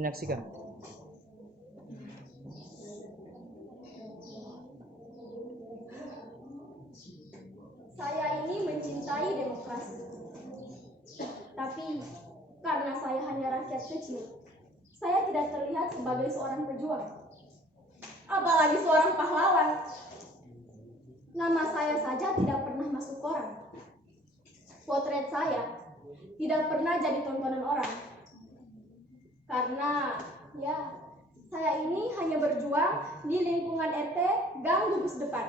Menyaksikan. Saya ini mencintai demokrasi. Tapi karena saya hanya rakyat kecil, saya tidak terlihat sebagai seorang pejuang, apalagi seorang pahlawan. Nama saya saja tidak pernah masuk koran. Potret saya tidak pernah jadi tontonan orang. Karena saya ini hanya berjuang di lingkungan RT Gang Gugus Depan.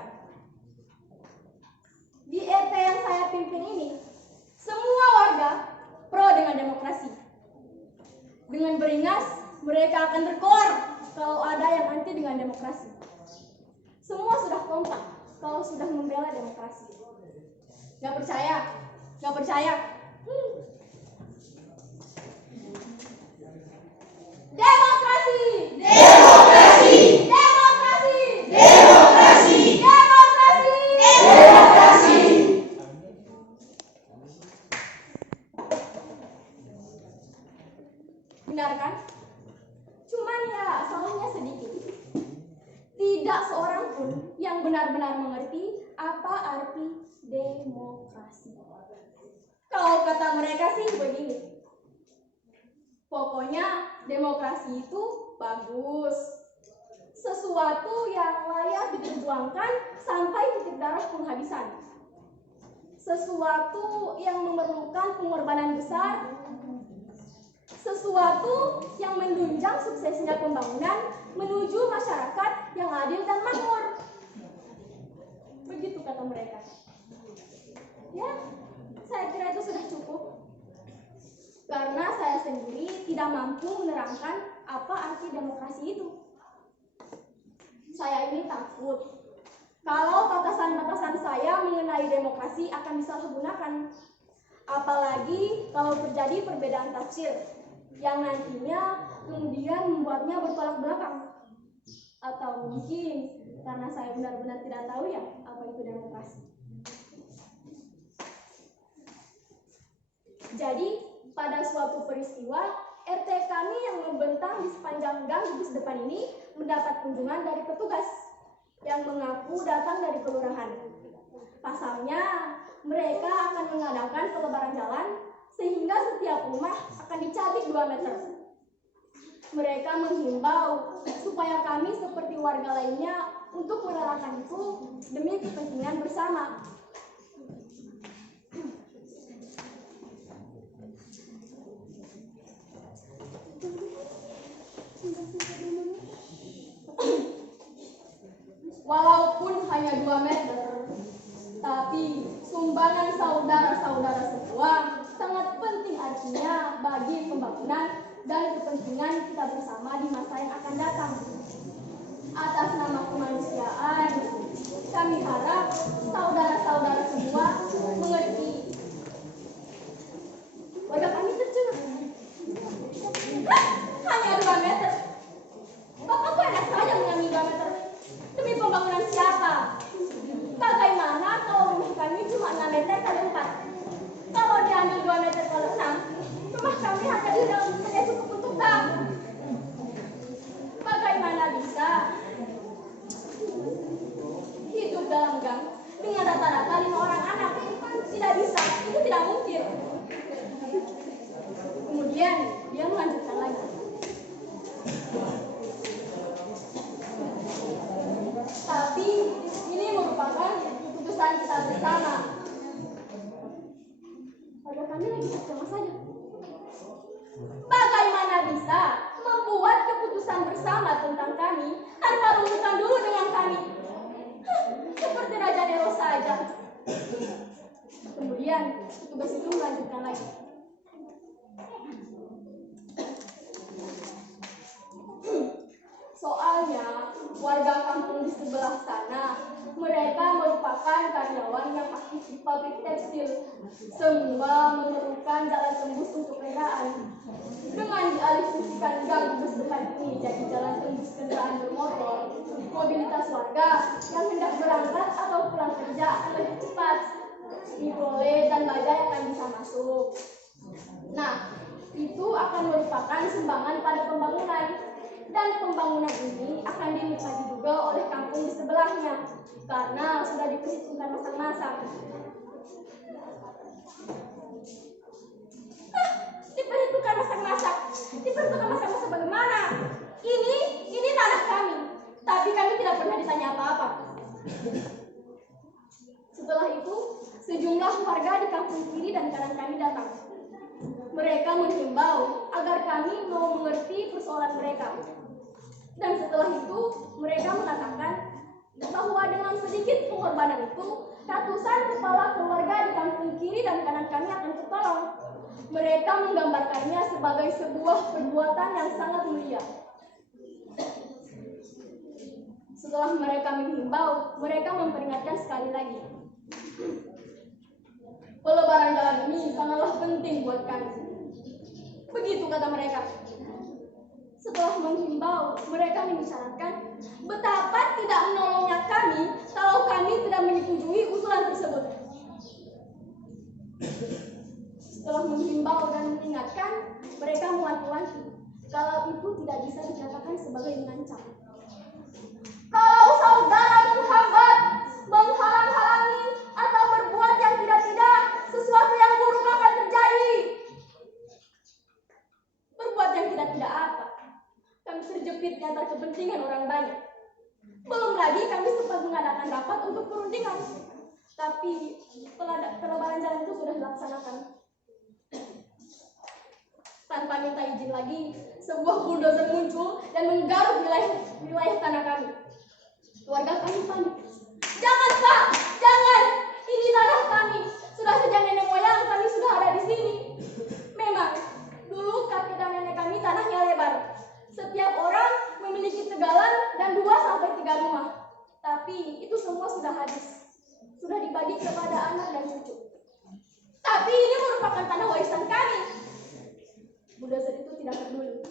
Di RT yang saya pimpin ini, semua warga pro dengan demokrasi. Dengan beringas, mereka akan terkor kalau ada yang anti dengan demokrasi. Semua sudah kompak kalau sudah membela demokrasi. Gak percaya? Gak percaya? Demokrasi! Demokrasi! Demokrasi! Demokrasi! Demokrasi! Demokrasi! Benar kan? Cuman salahnya sedikit. Tidak seorang pun yang benar-benar mengerti apa arti demokrasi. Kalau kata mereka sih begini. Pokoknya demokrasi itu bagus. Sesuatu yang layak diperjuangkan sampai titik darah penghabisan. Sesuatu yang memerlukan pengorbanan besar. Sesuatu yang menunjang suksesnya pembangunan menuju masyarakat yang adil dan makmur. Begitu kata mereka. Saya kira itu sudah cukup. Karena saya sendiri tidak mampu menerangkan apa arti demokrasi itu. Saya ini takut kalau batasan-batasan saya mengenai demokrasi akan disalahgunakan. Apalagi kalau terjadi perbedaan tafsir yang nantinya kemudian membuatnya bertolak belakang. Atau mungkin karena saya benar-benar tidak tahu apa itu demokrasi. Jadi pada suatu peristiwa, RT kami yang membentang di sepanjang gang gugus depan ini mendapat kunjungan dari petugas yang mengaku datang dari kelurahan. Pasalnya, mereka akan mengadakan pelebaran jalan sehingga setiap rumah akan dicabik 2 meter. Mereka menghimbau supaya kami seperti warga lainnya untuk merelakan itu demi kepentingan bersama. Walaupun hanya 2 meter, tapi sumbangan saudara-saudara semua sangat penting artinya bagi pembangunan dan kepentingan kita bersama di masa yang akan datang. Atas nama kemanusiaan, kami harap saudara-saudara semua mengerti. Wajah kami tercengang. Hanya 2 meter. Bapak enak saja mengambil 2 meter. Demi pembangunan siapa? Bagaimana kalau rumah kami cuma 6 meter kali 4? Kalau diambil 2 meter kali 6, rumah kami hanya cukup untuk gang. Bagaimana bisa hidup dalam gang dengan rata-rata 5 orang anak? Tidak bisa, itu tidak mungkin. Kemudian dia melanjutkan lagi. Tapi ini merupakan keputusan kita bersama. Pada kami lagi sama saja. Bagaimana bisa membuat keputusan bersama tentang kami tanpa rumusan dulu dengan kami? Seperti Raja Nero saja. Kemudian petugas itu melanjutkan lagi. Soalnya warga kampung di sebelah sana, mereka merupakan karyawan yang aktif di pabrik tekstil. Semua memerlukan jalan tembus untuk kendaraan. Dengan dialihfungsikan gang gugus depan ini jadi jalan tembus kendaraan bermotor, mobilitas warga yang hendak berangkat atau pulang kerja akan lebih cepat. Mikrolet dan bajai akan bisa masuk. Nah, itu akan merupakan sumbangan pada pembangunan. Dan pembangunan ini akan dinikmati juga oleh kampung di sebelahnya karena sudah diperhitungkan masak-masak. Diperhitungkan masak-masak. Diperhitungkan masak-masak bagaimana? Ini tanah kami, tapi kami tidak pernah ditanya apa-apa. Setelah itu, sejumlah warga di kampung kiri dan kanan kami datang. Mereka menghimbau agar kami mau mengerti persoalan mereka. Dan setelah itu, mereka mengatakan bahwa dengan sedikit pengorbanan itu, ratusan kepala keluarga di kampung kiri dan kanan kami akan tertolong. Mereka menggambarkannya sebagai sebuah perbuatan yang sangat mulia. Setelah mereka menghimbau, mereka memperingatkan sekali lagi. Pelebaran jalan ini sangatlah penting buat kami. Begitu kata mereka. Setelah menghimbau, mereka mengisyaratkan betapa tidak menolongnya kami kalau kami tidak menyetujui usulan tersebut. Setelah menghimbau dan mengingatkan, mereka mewanti-wanti kalau itu tidak bisa dikatakan sebagai mengancam. Kalau saudara menghambat, menghalang-halangi, atau berbuat yang tidak-tidak, sesuatu yang buruk akan terjadi. Berbuat yang tidak-tidak apa? Kami terjepit di antara kepentingan orang banyak. Belum lagi kami sempat mengadakan rapat untuk perundingan. Tapi pelebaran jalan itu sudah dilaksanakan. Tanpa minta izin lagi, sebuah bulldozer muncul dan menggaruk wilayah tanah kami. Keluarga kami panik. Jangan Pak, jangan! Ini tanah kami. Sudah sejak nenek moyang kami sudah ada di sini. Memang, dulu kakek dan nenek kami tanahnya lebar. Setiap orang memiliki tegalan dan 2-3 rumah. Tapi itu semua sudah habis. Sudah dibagi kepada anak dan cucu. Tapi ini merupakan tanah warisan kami. Bulldozer itu tidak peduli.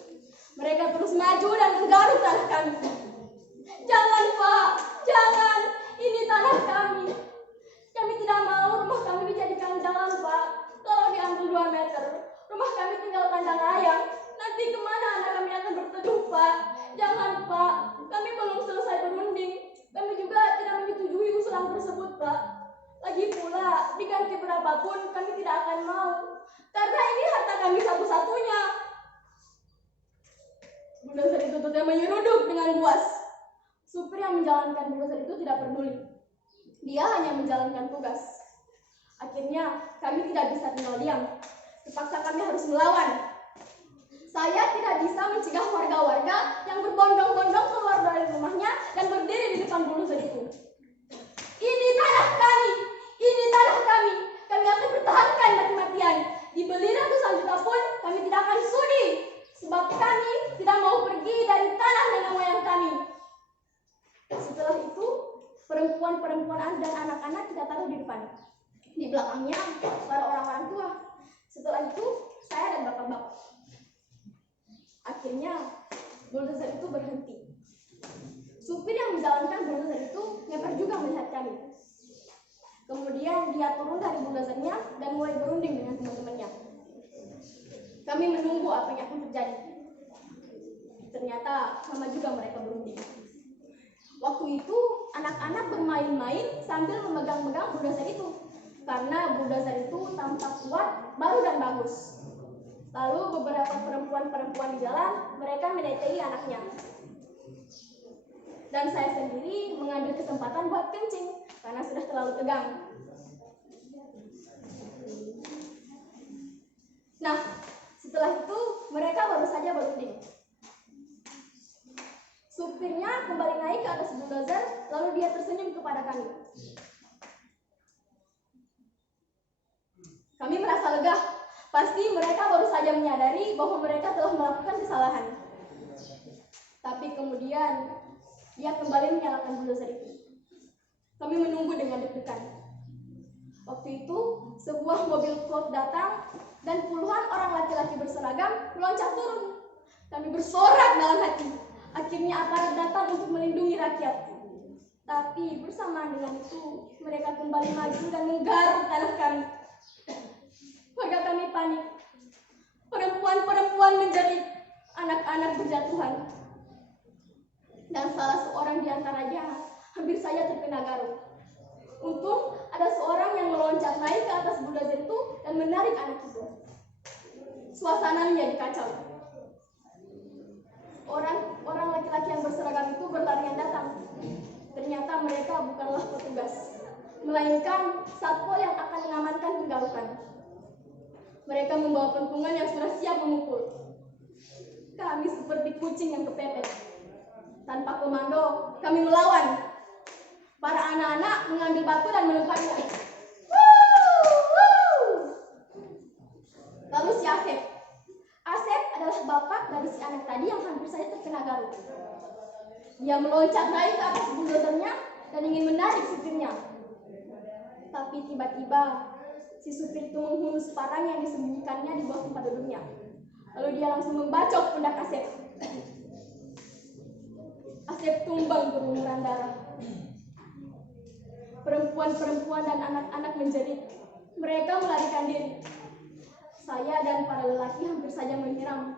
Mereka terus maju dan menggaruk tanah kami. Jangan Pak, jangan. Ini tanah kami. Kami tidak mau rumah kami dijadikan jalan Pak. Kalau diambil 2 meter, rumah kami tinggal kandang ayam. Nanti kemana anak kami akan berteduh Pak? Jangan Pak, kami belum selesai berunding. Kami juga tidak menyetujui usulan tersebut Pak. Lagi pula, diganti berapapun kami tidak akan mau. Karena ini harta kami satu-satunya. Bulldozer itu tetap menyeruduk dengan buas. Supir yang menjalankan bulldozer itu tidak peduli. Dia hanya menjalankan tugas. Akhirnya kami tidak bisa tinggal diam. Terpaksa kami harus melawan. Saya tidak bisa mencegah warga-warga yang berbondong-bondong keluar dari rumahnya dan berdiri di depan bulldozer itu. Ini tanah kami, ini tanah kami. Kami akan bertahankan mati-matian. Dibeli ratusan juta pun kami tidak akan sudi. Sebab kami tidak mau pergi dari tanah nenek moyang kami. Setelah itu, perempuan-perempuan dan anak-anak kita taruh di depan. Di belakangnya para orang-orang tua. Setelah itu, saya dan bapak-bapak. Akhirnya, bulldozer itu berhenti. Supir yang menjalankan bulldozer itu ngeper juga melihat kami. Kemudian dia turun dari bulldozernya dan mulai berunding dengan teman-temannya. Kami menunggu apa yang akan terjadi. Ternyata sama juga mereka berunding. Waktu itu anak-anak bermain-main sambil memegang-megang bulldozer itu. Karena bulldozer itu tampak kuat, baru dan bagus. Lalu beberapa perempuan-perempuan di jalan, mereka menetei anaknya. Dan saya sendiri mengambil kesempatan buat kencing karena sudah terlalu tegang. Nah, setelah itu mereka baru saja berunding. Supirnya kembali naik ke atas bulldozer, lalu dia tersenyum kepada kami. Kami merasa lega. Pasti mereka baru saja menyadari bahwa mereka telah melakukan kesalahan. Tapi kemudian dia kembali menyalakan bulldozer itu. Kami menunggu dengan deg-degan. Waktu itu sebuah mobil truk datang dan puluhan orang laki-laki berseragam meloncat turun. Kami bersorak dalam hati. Akhirnya aparat datang untuk melindungi rakyat. Tapi bersamaan dengan itu mereka kembali maju dan menggaruk tanah kami. Warga kami panik. Perempuan-perempuan menjerit, anak-anak berjatuhan. Dan salah seorang di antaranya hampir saja terkena garuk. Untung ada seorang yang meloncat naik ke atas bulldozer itu dan menarik anak itu. Suasana menjadi kacau. Orang laki-laki yang berseragam itu berlarian datang. Ternyata mereka bukanlah petugas, melainkan satpol yang akan mengamankan penggarukan. Mereka membawa pentungan yang sudah siap memukul. Kami seperti kucing yang kepepet. Tanpa komando, kami melawan. Para anak-anak mengambil batu dan melemparinya. Lalu si Asep adalah bapak dari si anak tadi yang hampir saja terkena garuk. Dia meloncat naik ke atas buldozernya dan ingin menarik supirnya. Tapi tiba-tiba si supir itu menghunus parang yang disembunyikannya di bawah tempat duduknya. Lalu dia langsung membacok pundak Asep. Asep tumbang berlumuran darah. Perempuan-perempuan dan anak-anak menjerit. Mereka melarikan diri. Saya dan para lelaki hampir saja menyiram.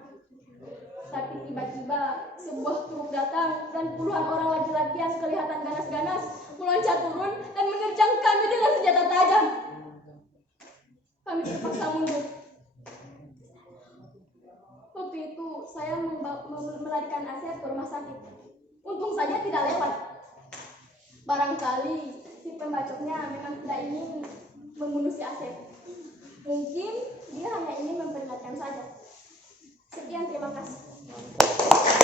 Tapi tiba-tiba sebuah truk datang dan puluhan orang laki-laki yang kelihatan ganas-ganas meloncat turun dan menerjang kami dengan senjata tajam. Kami terpaksa mundur. Waktu itu saya melarikan Asep ke rumah sakit. Untung saja tidak lewat. Barangkali si pembacoknya memang tidak ingin membunuh si Asep. Mungkin dia hanya ingin memperingatkan saja. Sekian, terima kasih.